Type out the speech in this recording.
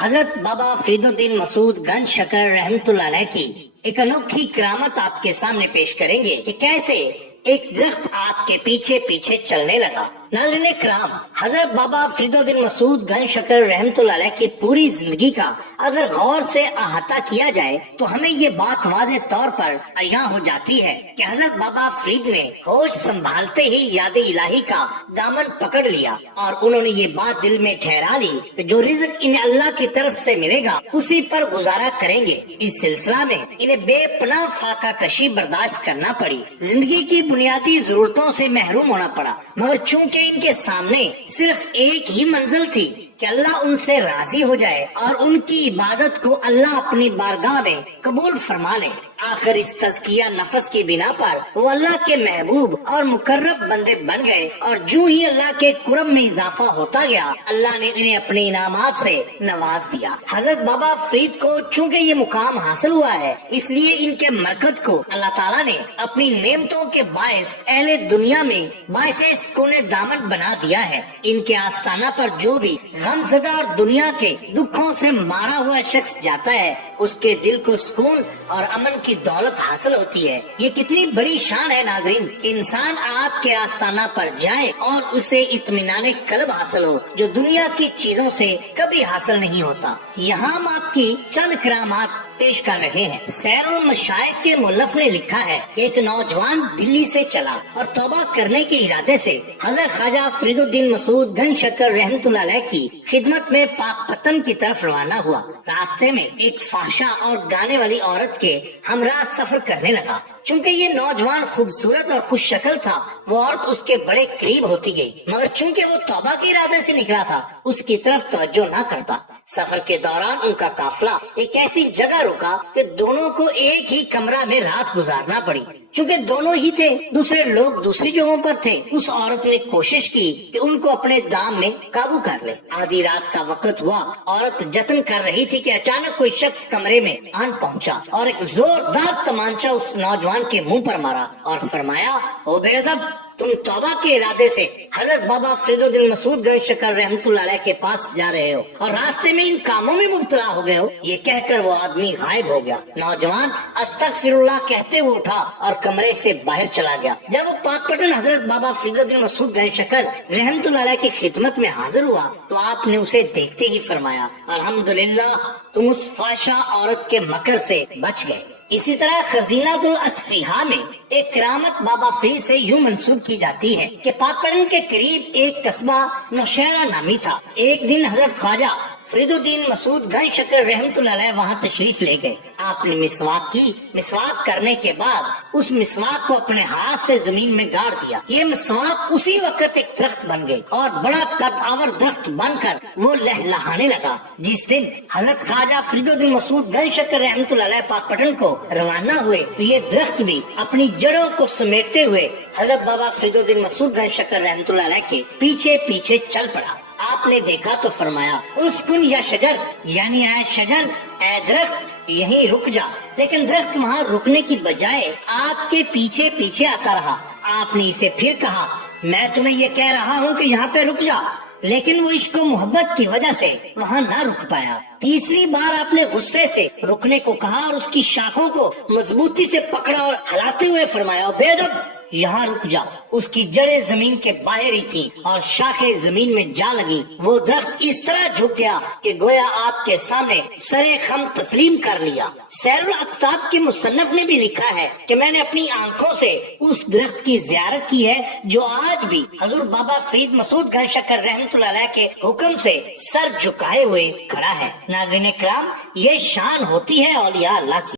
حضرت بابا فرید الدین مسعود گنج شکر رحمتاللہ علیہ کی ایک انوکھی کرامت آپ کے سامنے پیش کریں گے کہ کیسے ایک درخت آپ کے پیچھے پیچھے چلنے لگا۔ ناظرین کرام، حضرت بابا فرید الدین مسعود گنج شکر رحمتہ اللہ علیہ کی پوری زندگی کا اگر غور سے احاطہ کیا جائے تو ہمیں یہ بات واضح طور پر عیاں ہو جاتی ہے کہ حضرت بابا فرید نے ہوش سنبھالتے ہی یاد الہی کا دامن پکڑ لیا اور انہوں نے یہ بات دل میں ٹھہرا لی کہ جو رزق انہیں اللہ کی طرف سے ملے گا اسی پر گزارا کریں گے۔ اس سلسلہ میں انہیں بے پناہ فاقہ کشی برداشت کرنا پڑی، زندگی کی بنیادی ضرورتوں سے محروم ہونا پڑا، مگر چونکہ ان کے سامنے صرف ایک ہی منزل تھی کہ اللہ ان سے راضی ہو جائے اور ان کی عبادت کو اللہ اپنی بارگاہ میں قبول فرما لے۔ آخر اس تزکیہ نفس کی بنا پر وہ اللہ کے محبوب اور مقرب بندے بن گئے، اور جو ہی اللہ کے کرم میں اضافہ ہوتا گیا اللہ نے انہیں اپنے انعامات سے نواز دیا۔ حضرت بابا فرید کو چونکہ یہ مقام حاصل ہوا ہے، اس لیے ان کے مرکز کو اللہ تعالیٰ نے اپنی نعمتوں کے باعث اہل دنیا میں باعث سکون دامن بنا دیا ہے۔ ان کے آستانہ پر جو بھی غم زدہ اور دنیا کے دکھوں سے مارا ہوا شخص جاتا ہے اس کے دل کو سکون اور امن کی دولت حاصل ہوتی ہے۔ یہ کتنی بڑی شان ہے ناظرین کہ انسان آپ کے آستانہ پر جائے اور اسے اطمینان قلب حاصل ہو جو دنیا کی چیزوں سے کبھی حاصل نہیں ہوتا۔ یہاں ہم آپ کی چند کرامات پیش کر رہے ہیں۔ سیر المشائخ کے مؤلف نے لکھا ہے کہ ایک نوجوان دلی سے چلا اور توبہ کرنے کے ارادے سے حضرت خواجہ فرید الدین مسعود گنج شکر رحمتہ اللہ علیہ کی خدمت میں پاک پتن کی طرف روانہ ہوا۔ راستے میں ایک فحشا اور گانے والی عورت کے ہمراہ سفر کرنے لگا۔ چونکہ یہ نوجوان خوبصورت اور خوش شکل تھا، وہ عورت اس کے بڑے قریب ہوتی گئی، مگر چونکہ وہ توبہ کے ارادے سے نکلا تھا اس کی طرف توجہ نہ کرتا۔ سفر کے دوران ان کا قافلہ ایک ایسی جگہ رکا کہ دونوں کو ایک ہی کمرہ میں رات گزارنا پڑی۔ چونکہ دونوں ہی تھے، دوسرے لوگ دوسری جگہوں پر تھے، اس عورت نے کوشش کی کہ ان کو اپنے دام میں قابو کر لے۔ آدھی رات کا وقت ہوا، عورت جتن کر رہی تھی کہ اچانک کوئی شخص کمرے میں آن پہنچا اور ایک زوردار تمانچہ اس نوجوان کے منہ پر مارا اور فرمایا، او بے ادب، تم توبہ کے ارادے سے حضرت بابا فرید الدین مسعود گنج شکر رحمتہ اللہ علیہ کے پاس جا رہے ہو اور راستے میں ان کاموں میں مبتلا ہو گئے ہو۔ یہ کہہ کر وہ آدمی غائب ہو گیا۔ نوجوان استغفر اللہ کہتے ہوئے اٹھا اور کمرے سے باہر چلا گیا۔ جب وہ پاک پٹن حضرت بابا فرید الدین مسعود گنج شکر رحمتہ اللہ علیہ کی خدمت میں حاضر ہوا تو آپ نے اسے دیکھتے ہی فرمایا، الحمدللہ تم اس فحشا عورت کے مکر سے بچ گئے۔ اسی طرح خزینۃ الاصفیہ میں ایک کرامت بابا فرید سے یوں منسوب کی جاتی ہے کہ پاک پٹن کے قریب ایک قصبہ نوشہرہ نامی تھا۔ ایک دن حضرت خواجہ فرید الدین مسعود گنج شکر رحمتہ اللہ علیہ وہاں تشریف لے گئے۔ آپ نے مسواک کی، مسواک کرنے کے بعد اس مسواک کو اپنے ہاتھ سے زمین میں گاڑ دیا۔ یہ مسواک اسی وقت ایک درخت بن گئی اور بڑا قد آور درخت بن کر وہ لہلہانے لگا۔ جس دن حضرت خواجہ فرید الدین مسعود گنج شکر رحمتہ اللہ علیہ پاک پٹن کو روانہ ہوئے تو یہ درخت بھی اپنی جڑوں کو سمیٹتے ہوئے حضرت بابا فرید الدین مسعود گنج شکر رحمتہ اللہ علیہ کے پیچھے پیچھے چل پڑا۔ آپ نے دیکھا تو فرمایا، اسکن یا شجر، یعنی اے شجر، اے درخت یہیں رک جا۔ لیکن درخت وہاں رکنے کی بجائے آپ کے پیچھے پیچھے آتا رہا۔ آپ نے اسے پھر کہا، میں تمہیں یہ کہہ رہا ہوں کہ یہاں پہ رک جا، لیکن وہ عشق و محبت کی وجہ سے وہاں نہ رک پایا۔ تیسری بار آپ نے غصے سے رکنے کو کہا اور اس کی شاخوں کو مضبوطی سے پکڑا اور ہلاتے ہوئے فرمایا، بے ادب، یہاں رک جا۔ اس کی جڑیں زمین کے باہر ہی تھیں اور شاخیں زمین میں جا لگی۔ وہ درخت اس طرح جھک گیا کہ گویا آپ کے سامنے سرے خم تسلیم کر لیا۔ سیر الاقطاب کے مصنف نے بھی لکھا ہے کہ میں نے اپنی آنکھوں سے اس درخت کی زیارت کی ہے جو آج بھی حضور بابا فرید مسعود گنج شکر رحمتہ اللہ علیہ کے حکم سے سر جھکائے ہوئے کھڑا ہے۔ ناظرین کرام، یہ شان ہوتی ہے اولیاء اللہ کی۔